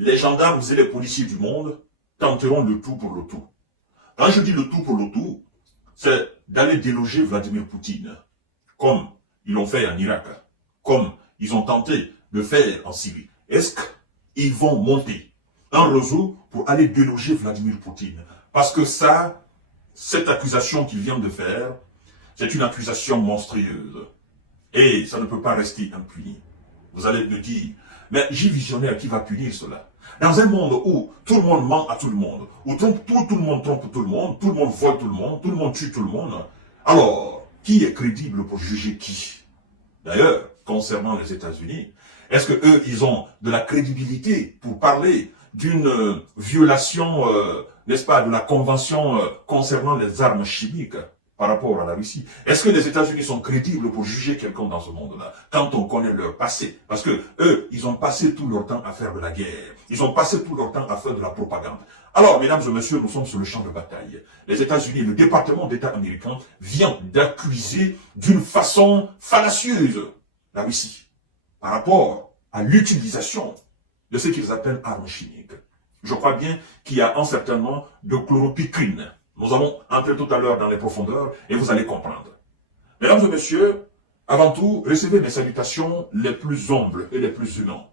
les gendarmes et les policiers du monde tenteront le tout pour le tout. Quand je dis le tout pour le tout, c'est d'aller déloger Vladimir Poutine, comme ils l'ont fait en Irak, comme ils ont tenté de faire en Syrie. Est-ce qu'ils vont monter un réseau pour aller déloger Vladimir Poutine? Parce que ça, cette accusation qu'il vient de faire, c'est une accusation monstrueuse. Et ça ne peut pas rester impuni. Vous allez me dire, mais j'ai visionnaire qui va punir cela. Dans un monde où tout le monde ment à tout le monde, où tout le monde trompe tout le monde vole tout le monde tue tout le monde, alors, qui est crédible pour juger qui? D'ailleurs, concernant les États-Unis, est-ce que eux, ils ont de la crédibilité pour parler d'une violation, n'est-ce pas, de la convention concernant les armes chimiques par rapport à la Russie? Est-ce que les États-Unis sont crédibles pour juger quelqu'un dans ce monde-là, quand on connaît leur passé? Parce que eux, ils ont passé tout leur temps à faire de la guerre. Ils ont passé tout leur temps à faire de la propagande. Alors, mesdames et messieurs, nous sommes sur le champ de bataille. Les États-Unis, le département d'État américain vient d'accuser d'une façon fallacieuse la Russie par rapport à l'utilisation de ce qu'ils appellent armes chimiques. Je crois bien qu'il y a un certain nombre de chloropicrine. Nous allons entrer tout à l'heure dans les profondeurs et vous allez comprendre. Mesdames et messieurs, avant tout, recevez mes salutations les plus humbles et les plus humaines.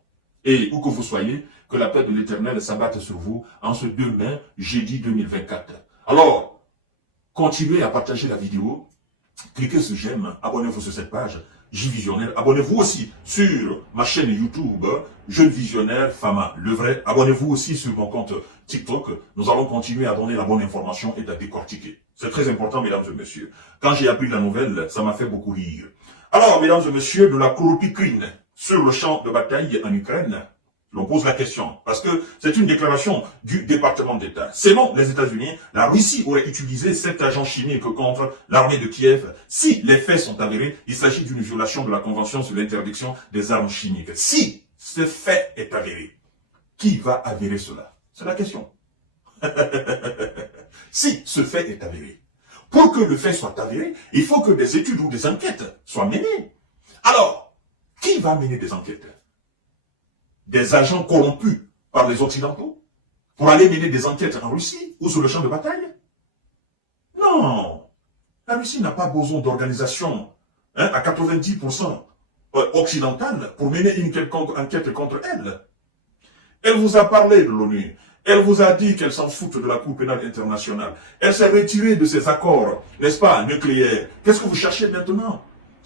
Et où que vous soyez, que la paix de l'Éternel s'abatte sur vous en ce 2 mai, jeudi 2024. Alors, continuez à partager la vidéo, cliquez sur j'aime, abonnez-vous sur cette page, J-Visionnaire. Abonnez-vous aussi sur ma chaîne YouTube, Jeune Visionnaire Fama, le vrai. Abonnez-vous aussi sur mon compte TikTok. Nous allons continuer à donner la bonne information et à décortiquer. C'est très important, mesdames et messieurs. Quand j'ai appris la nouvelle, ça m'a fait beaucoup rire. Alors, mesdames et messieurs, de la chloropicrine sur le champ de bataille en Ukraine, l'on pose la question, parce que c'est une déclaration du département d'État. Selon les États-Unis, la Russie aurait utilisé cet agent chimique contre l'armée de Kiev. Si les faits sont avérés, il s'agit d'une violation de la Convention sur l'interdiction des armes chimiques. Si ce fait est avéré, qui va avérer cela? C'est la question. Si ce fait est avéré, pour que le fait soit avéré, il faut que des études ou des enquêtes soient menées. Alors, qui va mener des enquêtes? Des agents corrompus par les Occidentaux pour aller mener des enquêtes en Russie ou sur le champ de bataille? Non. La Russie n'a pas besoin d'organisation à 90% occidentale pour mener une quelconque enquête contre elle. Elle vous a parlé de l'ONU. Elle vous a dit qu'elle s'en fout de la Cour pénale internationale. Elle s'est retirée de ses accords, n'est-ce pas, nucléaires. Qu'est-ce que vous cherchez maintenant?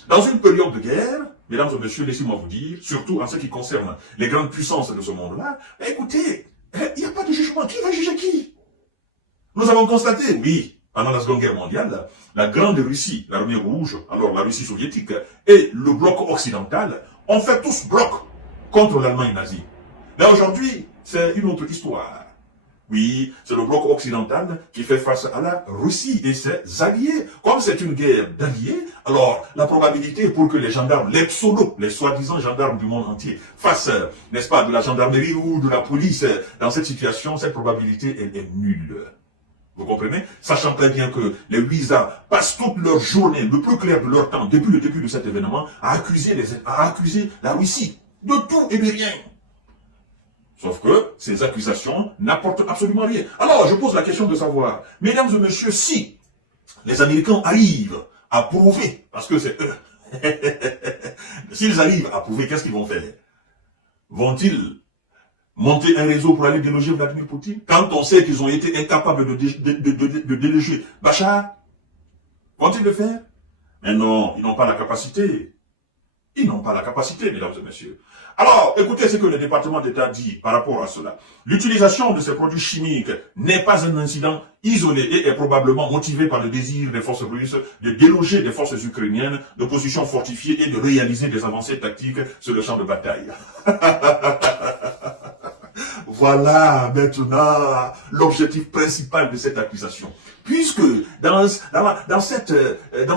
Dans une période de guerre, mesdames et messieurs, laissez-moi vous dire, surtout en ce qui concerne les grandes puissances de ce monde-là, écoutez, il n'y a pas de jugement. Qui va juger qui? Nous avons constaté, oui, pendant la Seconde Guerre mondiale, la Grande Russie, l'armée rouge, alors la Russie soviétique, et le bloc occidental ont fait tous bloc contre l'Allemagne nazie. Mais aujourd'hui, c'est une autre histoire. Oui, c'est le bloc occidental qui fait face à la Russie et ses alliés. Comme c'est une guerre d'alliés, alors la probabilité pour que les gendarmes, les pseudo, les soi-disant gendarmes du monde entier, fassent, n'est-ce pas, de la gendarmerie ou de la police dans cette situation, cette probabilité, elle est nulle. Vous comprenez? Sachant très bien que les Luisa passent toute leur journée, le plus clair de leur temps, depuis le début de cet événement, à accuser la Russie de tout et de rien. Sauf que ces accusations n'apportent absolument rien. Alors, je pose la question de savoir, mesdames et messieurs, si les Américains arrivent à prouver, parce que c'est eux, s'ils arrivent à prouver, qu'est-ce qu'ils vont faire? Vont-ils monter un réseau pour aller déloger Vladimir Poutine? Quand on sait qu'ils ont été incapables de déloger Bachar, vont-ils le faire? Mais non, ils n'ont pas la capacité. Ils n'ont pas la capacité, mesdames et messieurs. Alors, écoutez ce que le département d'État dit par rapport à cela. L'utilisation de ces produits chimiques n'est pas un incident isolé et est probablement motivé par le désir des forces russes de déloger des forces ukrainiennes de positions fortifiées et de réaliser des avancées tactiques sur le champ de bataille. Voilà maintenant l'objectif principal de cette accusation. puisque dans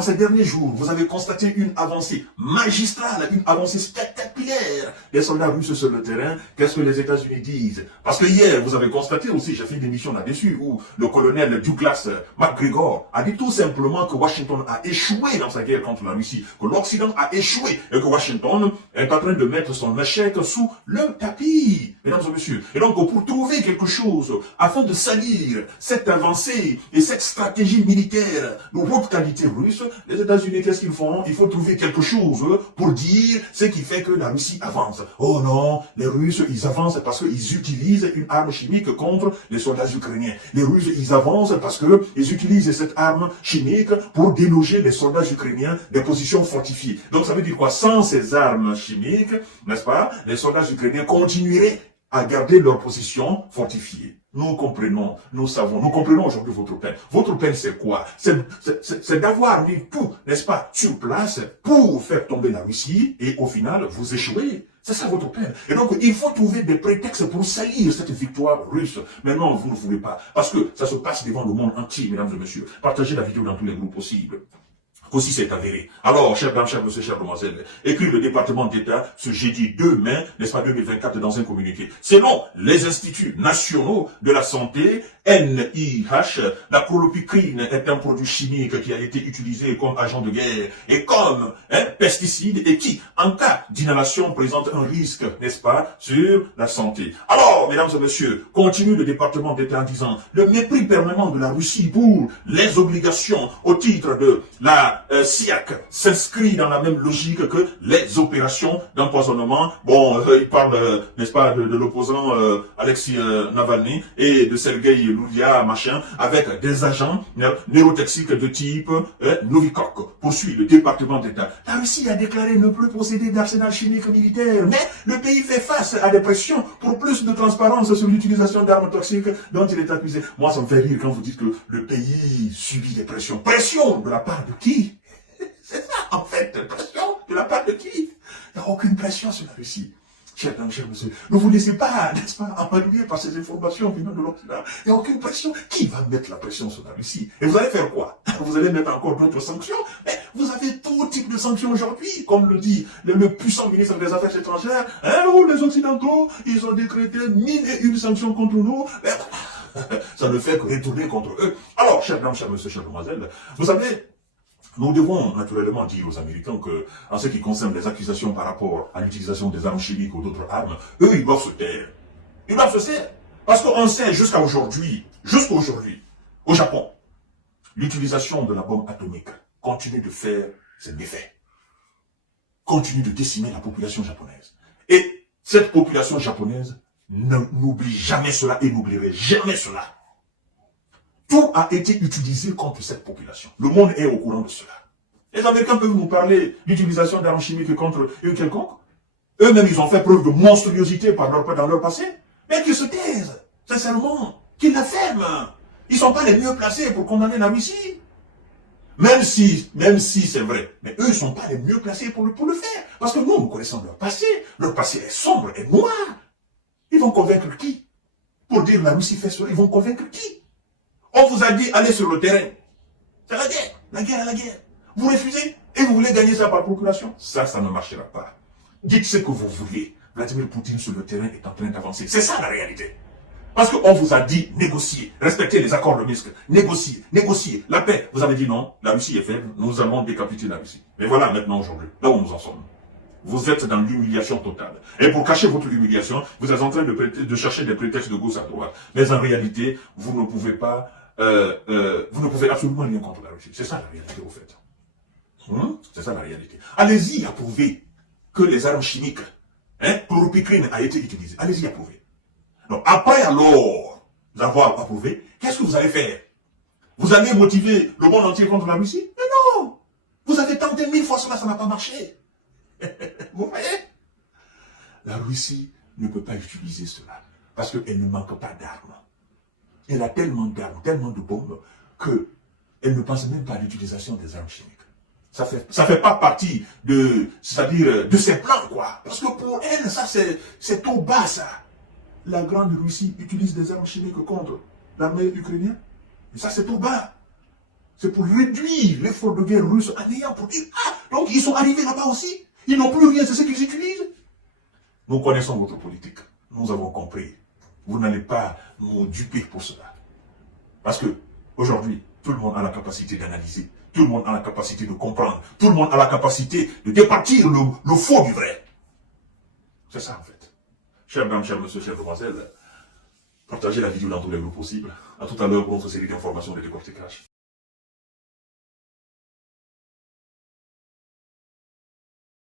ces derniers jours, vous avez constaté une avancée magistrale, une avancée spectaculaire des soldats russes sur le terrain, qu'est-ce que les États-Unis disent? Parce que hier, vous avez constaté aussi, j'ai fait une émission là-dessus, où le colonel Douglas MacGregor a dit tout simplement que Washington a échoué dans sa guerre contre la Russie, que l'Occident a échoué et que Washington est en train de mettre son échec sous le tapis, mesdames et messieurs. Et donc, pour trouver quelque chose, afin de salir cette avancée et cette stratégie militaire de haute qualité russe, les États-Unis, qu'est-ce qu'ils font? Il faut trouver quelque chose pour dire ce qui fait que la Russie avance. Oh non, les Russes, ils avancent parce qu'ils utilisent une arme chimique contre les soldats ukrainiens. Les Russes, ils avancent parce qu'ils utilisent cette arme chimique pour déloger les soldats ukrainiens des positions fortifiées. Donc ça veut dire quoi? Sans ces armes chimiques, n'est-ce pas, les soldats ukrainiens continueraient à garder leur position fortifiée. Nous comprenons, nous savons, nous comprenons aujourd'hui votre peine. Votre peine, c'est quoi? C'est d'avoir mis tout, n'est-ce pas, sur place pour faire tomber la Russie et au final, vous échouez. C'est ça votre peine. Et donc, il faut trouver des prétextes pour salir cette victoire russe. Mais non, vous ne voulez pas. Parce que ça se passe devant le monde entier, mesdames et messieurs. Partagez la vidéo dans tous les groupes possibles. Aussi c'est avéré. Alors, chers dames, chers messieurs, chères demoiselles, écrit le département d'État ce jeudi 2 mai, n'est-ce pas, 2024, dans un communiqué. Selon les instituts nationaux de la santé, NIH, la chloropicrine est un produit chimique qui a été utilisé comme agent de guerre et comme pesticide et qui, en cas d'inhalation, présente un risque, n'est-ce pas, sur la santé. Alors, mesdames et messieurs, continue le département d'État en disant le mépris permanent de la Russie pour les obligations au titre de la SIAC s'inscrit dans la même logique que les opérations d'empoisonnement. Bon, il parle, n'est-ce pas, de l'opposant Alexei Navalny et de Sergei Lulia, machin, avec des agents neurotoxiques de type Novikov. Poursuit le département d'État. La Russie a déclaré ne plus posséder d'arsenal chimique militaire, mais le pays fait face à des pressions pour plus de transparence sur l'utilisation d'armes toxiques dont il est accusé. Moi, ça me fait rire quand vous dites que le pays subit des pressions. Pression de la part de qui? C'est ça, en fait, pression de la part de qui? Il n'y a aucune pression sur la Russie. Chers dames, chers messieurs, ne vous laissez pas, n'est-ce pas, emmanuiller par ces informations venant de l'Occident. Il n'y a aucune pression. Qui va mettre la pression sur la Russie? Et vous allez faire quoi? Vous allez mettre encore d'autres sanctions? Mais vous avez tout type de sanctions aujourd'hui, comme le dit le puissant ministre des Affaires étrangères. Les Occidentaux, ils ont décrété 1001 sanctions contre nous. Mais ça ne fait que retourner contre eux. Alors, chers dames, chers messieurs, chères demoiselles, vous savez, nous devons naturellement dire aux Américains que, en ce qui concerne les accusations par rapport à l'utilisation des armes chimiques ou d'autres armes, eux, ils doivent se taire. Ils doivent se taire. Parce qu'on sait jusqu'à aujourd'hui, au Japon, l'utilisation de la bombe atomique continue de faire ses méfaits. Continue de décimer la population japonaise. Et cette population japonaise n'oublie jamais cela et n'oublierait jamais cela. Tout a été utilisé contre cette population. Le monde est au courant de cela. Les Américains peuvent nous parler d'utilisation d'armes chimiques contre eux quelconque. Eux-mêmes, ils ont fait preuve de monstruosité dans leur passé. Mais qu'ils se taisent, sincèrement, qu'ils la ferment. Ils ne sont pas les mieux placés pour condamner la Russie. Même si c'est vrai. Mais eux, ils ne sont pas les mieux placés pour le faire. Parce que nous connaissons leur passé. Leur passé est sombre et noir. Ils vont convaincre qui? Pour dire la Russie fait cela, ils vont convaincre qui? On vous a dit, allez sur le terrain. C'est la guerre. La guerre à la guerre. Vous refusez et vous voulez gagner ça par procuration. Ça ne marchera pas. Dites ce que vous voulez. Vladimir Poutine sur le terrain est en train d'avancer. C'est ça la réalité. Parce qu'on vous a dit négocier, respecter les accords de Minsk, négocier, la paix. Vous avez dit non, la Russie est faible, nous allons décapiter la Russie. Mais voilà maintenant aujourd'hui, là où nous en sommes. Vous êtes dans l'humiliation totale. Et pour cacher votre humiliation, vous êtes en train de chercher des prétextes de gauche à droite. Mais en réalité, vous ne pouvez pas, vous ne pouvez absolument rien contre la Russie. C'est ça la réalité au fait. C'est ça la réalité. Allez-y approuver que les armes chimiques, chloropicrine a été utilisée. Allez-y approuver. Donc après alors avoir approuvé, qu'est-ce que vous allez faire? Vous allez motiver le monde entier contre la Russie? Mais non! Vous avez tenté 1000 fois cela, ça n'a pas marché. Vous voyez? La Russie ne peut pas utiliser cela parce qu'elle ne manque pas d'armes. Elle a tellement d'armes, tellement de bombes qu'elle ne pense même pas à l'utilisation des armes chimiques. Ça fait pas partie de ses plans, quoi. Parce que pour elle, ça c'est trop bas, ça. La grande Russie utilise des armes chimiques contre l'armée ukrainienne. Et ça c'est trop bas. C'est pour réduire l'effort de guerre russe à néant, pour dire, ah, donc ils sont arrivés là-bas aussi. Ils n'ont plus rien, c'est ce qu'ils utilisent. Nous connaissons votre politique. Nous avons compris. Vous n'allez pas nous duper pour cela. Parce que, aujourd'hui, tout le monde a la capacité d'analyser. Tout le monde a la capacité de comprendre. Tout le monde a la capacité de départir le faux du vrai. C'est ça, en fait. Chers dames, chers messieurs, chères demoiselles, partagez la vidéo dans tous les groupes possibles. À tout à l'heure pour notre série d'informations de décortiquage.